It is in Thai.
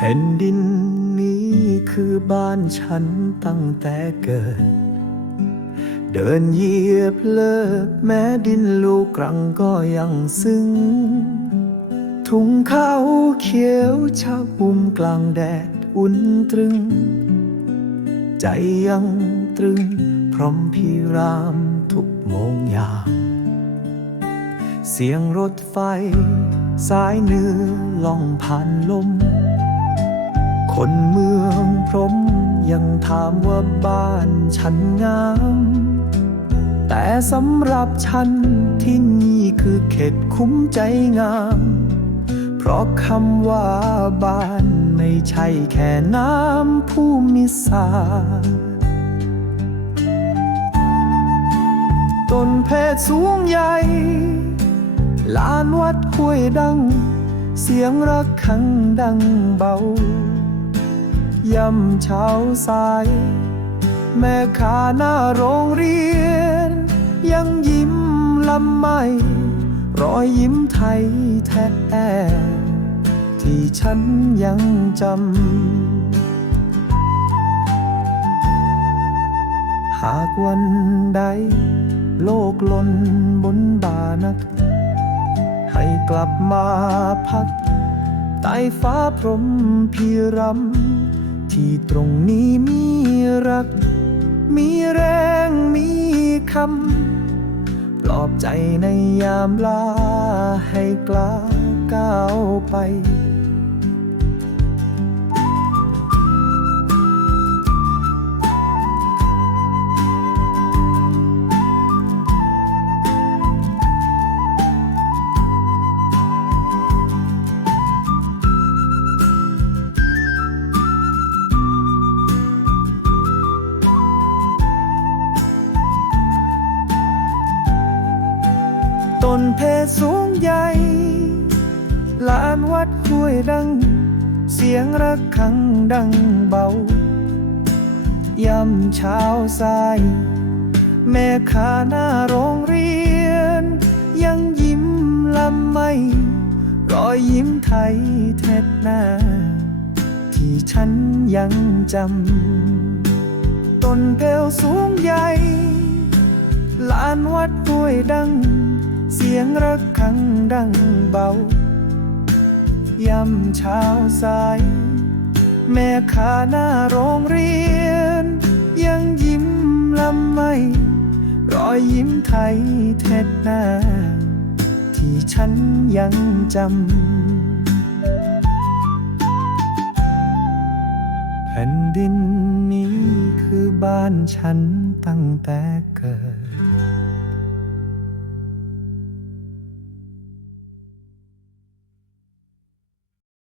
แผ่นดินนี้คือบ้านฉันตั้งแต่เกิด เดินเหยียบเลิกแม้ดินลูกกรังก็ยังซึ้ง ทุ่งข้าวเขียวชาบุมกลางแดดอุ่นตรึง ใจยังตรึงพร้อมพิรามทุกโมงยาม เสียงรถไฟ สายเหนือล่องผ่านลม คนเมืองพรมยังถามว่าบ้านฉันงาม แต่สำหรับฉันที่นี่คือเขตคุ้มใจงาม เพราะคำว่าบ้านไม่ใช่แค่น้ำผู้มิสาสตร์ต้นเพชรสูงใหญ่ ลานวัดห้วยดัง เสียงระฆังดังเบา ย่ำเช้าสาย แม่ขาหน้าโรงเรียน ยังยิ้มลำไม่รอยยิ้มไทยแท้ที่ฉันยังจำ หากวันใด โลกลนบนบานัก ให้กลับมาพักใต้ฟ้าพรหมพิรำ ที่ตรงนี้มีรัก มีแรงมีคำ ปลอบใจในยามลาให้กล้าก้าวไป ต้นเพชรสูงใหญ่ลานวัดห้วยดัง เสียงระฆังดังเบา ย่ำเช้าสาย แม่ขาหน้าโรงเรียน ยังยิ้มลำไม่ รอยยิ้มไทยแท้หน้า ที่ฉันยังจำ ต้นเพลสูงใหญ่ลานวัดห้วยดัง ยงระฆังดังเบา ย่ำเช้าสาย แม่ขาหน้าโรงเรียน ยังยิ้มลำไม่ รอยยิ้มไทยแท้หน้า ที่ฉันยังจำแผ่นดินนี้คือบ้านฉันตั้งแต่เกิด